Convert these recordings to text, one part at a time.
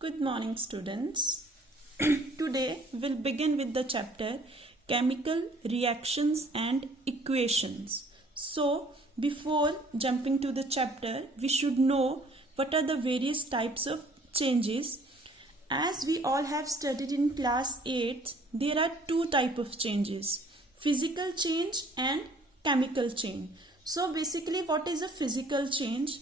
Good morning, students. Today we'll begin with the chapter Chemical Reactions and Equations. So, before jumping to the chapter, we should know what are the various types of changes. As we all have studied in class 8, there are two types of changes: physical change and chemical change. So, basically, what is a physical change?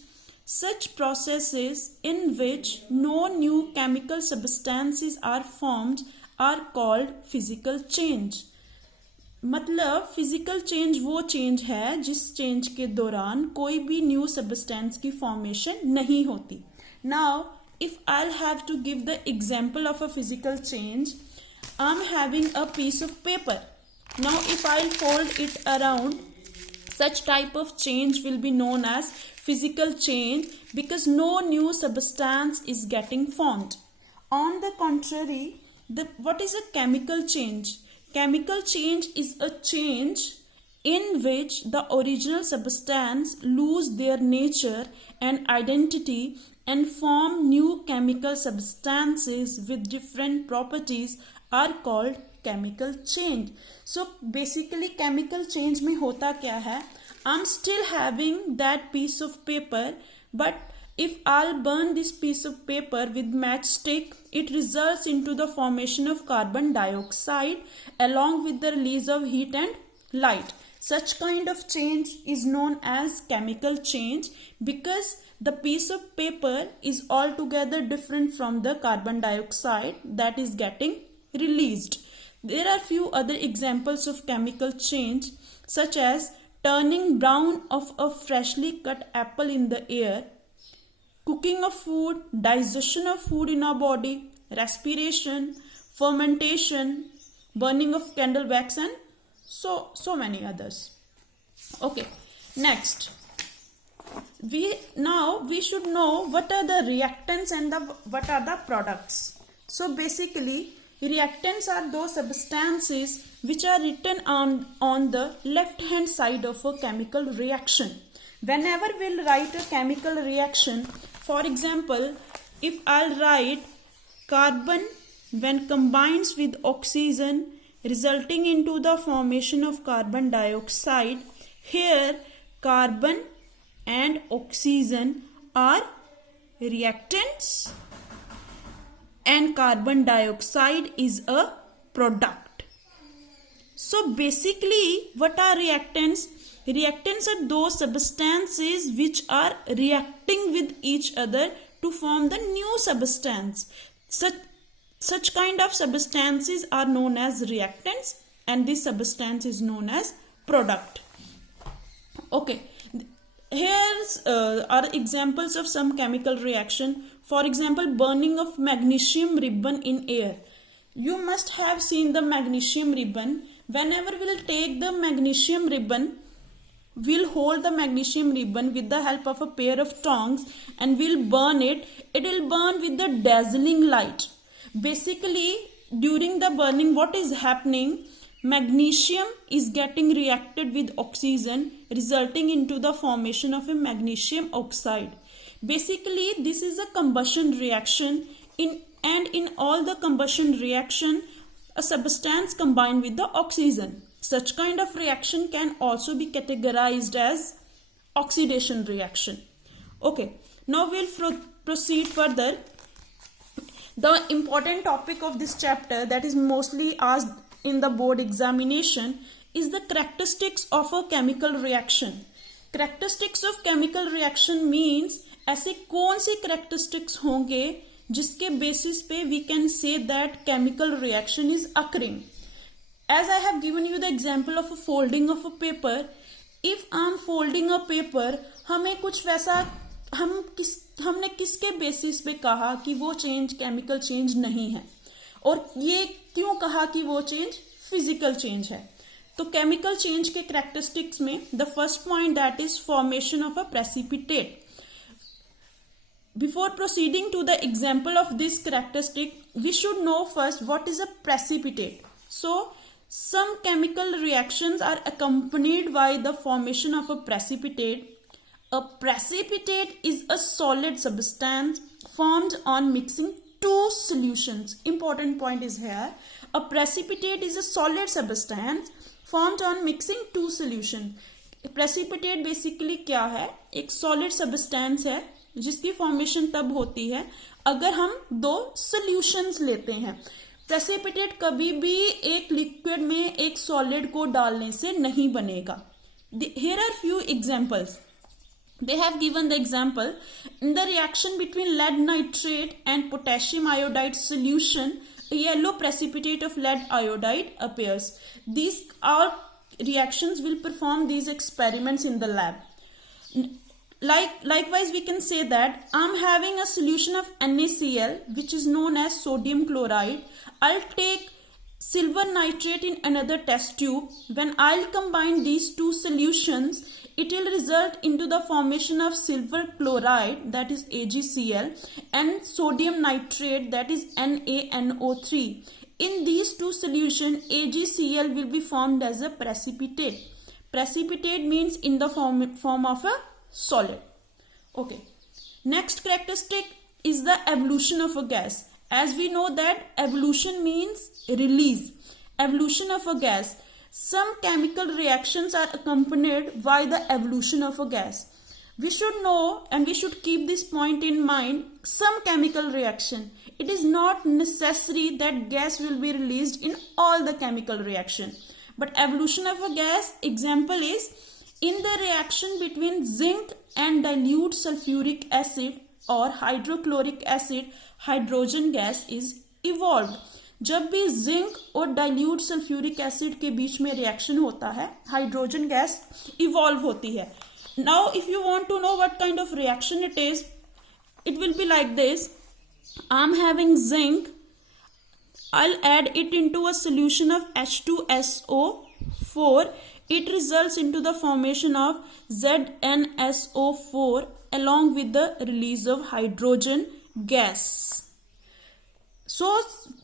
Such processes in which no new chemical substances are formed are called physical change. मतलब physical change वो change है जिस change के दौरान कोई भी new substance की formation नहीं होती. Now if I'll have to give the example of a physical change, I'm having a piece of paper. Now if I'll fold it around, such type of change will be known as physical change because no new substance is getting formed. On the contrary, what is a chemical change? Chemical change is a change in which the original substance lose their nature and identity and form new chemical substances with different properties are called chemical change. So basically chemical change में होता क्या है? I'm still having that piece of paper, but if I'll burn this piece of paper with matchstick, it results into the formation of carbon dioxide along with the release of heat and light. Such kind of change is known as chemical change because the piece of paper is altogether different from the carbon dioxide that is getting released. There are few other examples of chemical change such as turning brown of a freshly cut apple in the air, cooking of food, digestion of food in our body, respiration, fermentation, burning of candle wax and so many others. Okay, next. We should know what are the reactants and what are the products. So basically reactants are those substances which are written on the left hand side of a chemical reaction. Whenever we'll write a chemical reaction, for example, if I'll write carbon when combines with oxygen resulting into the formation of carbon dioxide, here carbon and oxygen are reactants and carbon dioxide is a product. So basically what are reactants? Reactants are those substances which are reacting with each other to form the new substance. Such kind of substances are known as reactants and this substance is known as product. Okay, here's are examples of some chemical reaction. For example, burning of magnesium ribbon in air. You must have seen the magnesium ribbon. Whenever we'll take the magnesium ribbon, we'll hold the magnesium ribbon with the help of a pair of tongs and we'll burn it. It will burn with the dazzling light. Basically, during the burning, what is happening? Magnesium is getting reacted with oxygen, resulting into the formation of a magnesium oxide. Basically, this is a combustion reaction. In all the combustion reaction, a substance combined with the oxygen. Such kind of reaction can also be categorized as oxidation reaction. Okay, now we'll proceed further. The important topic of this chapter that is mostly asked in the board examination is the characteristics of a chemical reaction. Characteristics of chemical reaction means ऐसे कौन सी characteristics होंगे जिसके basis पे we can say that chemical reaction is occurring. As I have given you the example of a folding of a paper, if I'm folding a paper, हमें कुछ वैसा हमने किसके बेसिस पे कहा कि वो चेंज केमिकल चेंज नहीं है और ये क्यों कहा कि वो चेंज फिजिकल चेंज है. तो केमिकल चेंज के कैरेक्टरिस्टिक्स में the first point that is formation of a precipitate. Before proceeding to the example of this characteristic, we should know first what is a precipitate. So some chemical reactions are accompanied by the formation of a precipitate. A precipitate is a solid substance formed on mixing two solutions. Important point is here. A precipitate is a solid substance formed on mixing two solutions. Precipitate basically क्या है? एक solid substance है जिसकी formation तब होती है अगर हम दो solutions लेते हैं. Precipitate कभी भी एक liquid में एक solid को डालने से नहीं बनेगा. Here are few examples. They have given the example. In the reaction between lead nitrate and potassium iodide solution, a yellow precipitate of lead iodide appears. These all reactions will perform these experiments in the lab. Likewise, we can say that I'm having a solution of NaCl, which is known as sodium chloride. I'll take silver nitrate in another test tube. When I'll combine these two solutions, it will result into the formation of silver chloride, that is AgCl, and sodium nitrate, that is NaNO3. In these two solutions, AgCl will be formed as a precipitate. Precipitate means in the form of a solid. Okay. Next characteristic is the evolution of a gas. As we know that evolution means release. Evolution of a gas. Some chemical reactions are accompanied by the evolution of a gas. We should know and we should keep this point in mind. Some chemical reaction. It is not necessary that gas will be released in all the chemical reaction. But evolution of a gas, example is in the reaction between zinc and dilute sulfuric acid or hydrochloric acid, hydrogen gas is evolved. जब भी zinc और dilute sulphuric acid के बीच में reaction होता है hydrogen gas evolve होती है. Now if you want to know what kind of reaction it is, it will be like this. I am having zinc, I'll add it into a solution of H2SO4. It results into the formation of ZnSO4 along with the release of hydrogen gas. So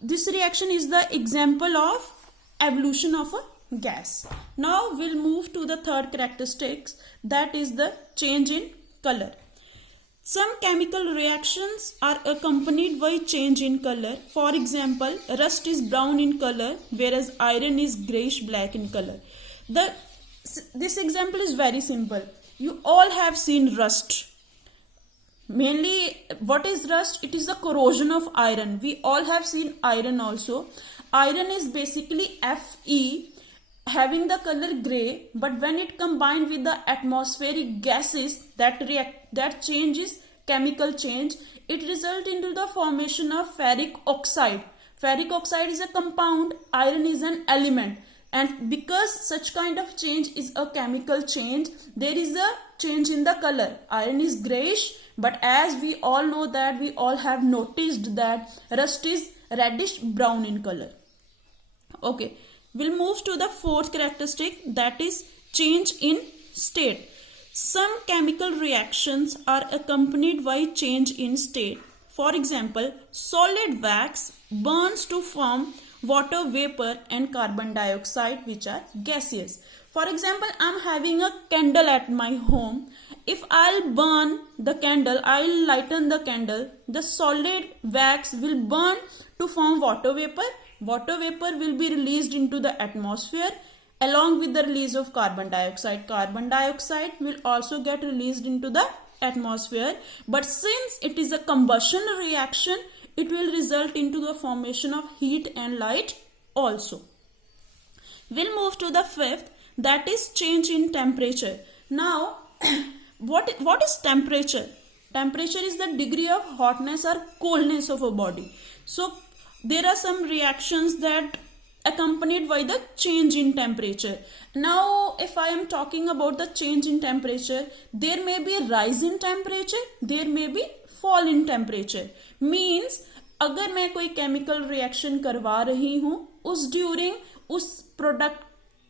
this reaction is the example of evolution of a gas. Now we'll move to the third characteristics, that is the change in color. Some chemical reactions are accompanied by change in color. For example, rust is brown in color whereas iron is grayish black in color. This example is very simple. You all have seen rust. Mainly, what is rust? It is the corrosion of iron. We all have seen iron also. Iron is basically Fe, having the color gray, but when it combined with the atmospheric gases that changes chemical change, it result into the formation of ferric oxide. Ferric oxide is a compound, iron is an element, and because such kind of change is a chemical change, there is a change in the color. Iron is grayish, but as we all know that we all have noticed that rust is reddish brown in color. Okay. We'll move to the fourth characteristic, that is change in state. Some chemical reactions are accompanied by change in state. For example, solid wax burns to form water vapor and carbon dioxide, which are gaseous. For example, I'm having a candle at my home. If I'll burn the candle, I'll lighten the candle, the solid wax will burn to form water vapor. Water vapor will be released into the atmosphere along with the release of carbon dioxide. Carbon dioxide will also get released into the atmosphere. But since it is a combustion reaction, it will result into the formation of heat and light also. We'll move to the fifth, that is change in temperature. Now, what is temperature? Temperature is the degree of hotness or coldness of a body. So, there are some reactions that accompanied by the change in temperature. Now, if I am talking about the change in temperature, there may be rise in temperature, there may be fall in temperature. Means, अगर मैं कोई chemical reaction करवा रही हूँ, उस product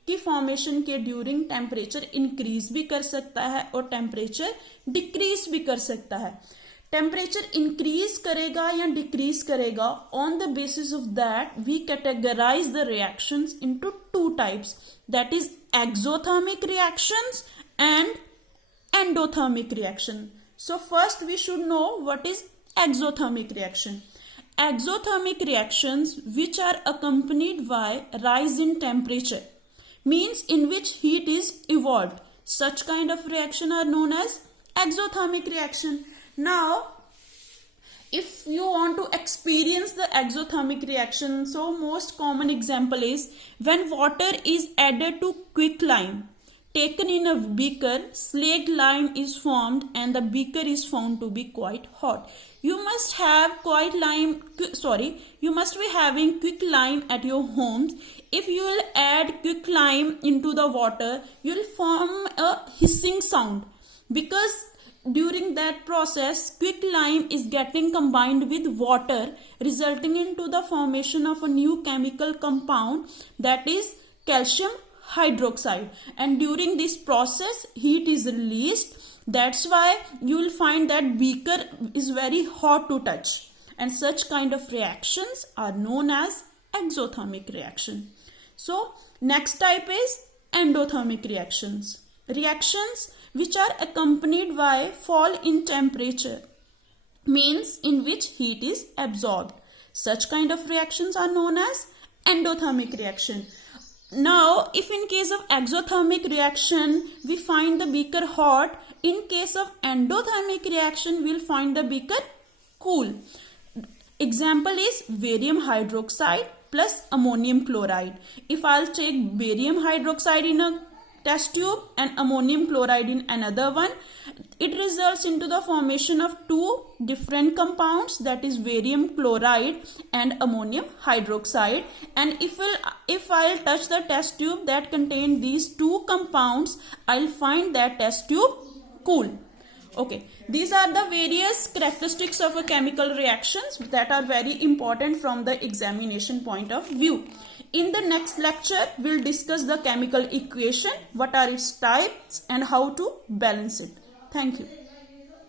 की formation के during temperature increase भी कर सकता है और temperature decrease भी कर सकता है. टेम्परेचर इंक्रीज करेगा या डिक्रीज करेगा, on the basis of that we categorize the reactions into two types, that is exothermic reactions and endothermic reaction. So first we should know what is exothermic reaction. exothermic reactions which are accompanied by rise in temperature, means in which heat is evolved. Such kind of reaction are known as exothermic reaction. Now, if you want to experience the exothermic reaction, so most common example is when water is added to quicklime. Taken in a beaker, slaked lime is formed and the beaker is found to be quite hot. You must be having quicklime at your homes. If you will add quicklime into the water, you will form a hissing sound, because during that process quicklime is getting combined with water, resulting into the formation of a new chemical compound, that is calcium hydroxide, and during this process heat is released. That's why you will find that beaker is very hot to touch, and such kind of reactions are known as exothermic reaction. So next type is endothermic reactions. Reactions which are accompanied by fall in temperature, means in which heat is absorbed. Such kind of reactions are known as endothermic reaction. Now, if in case of exothermic reaction we find the beaker hot, in case of endothermic reaction we will find the beaker cool. Example is barium hydroxide plus ammonium chloride. If I'll take barium hydroxide in a test tube and ammonium chloride in another one, it results into the formation of two different compounds, that is barium chloride and ammonium hydroxide. And if I'll touch the test tube that contain these two compounds, I'll find that test tube cool. Okay, these are the various characteristics of a chemical reactions that are very important from the examination point of view. In the next lecture, we'll discuss the chemical equation, what are its types and how to balance it. Thank you.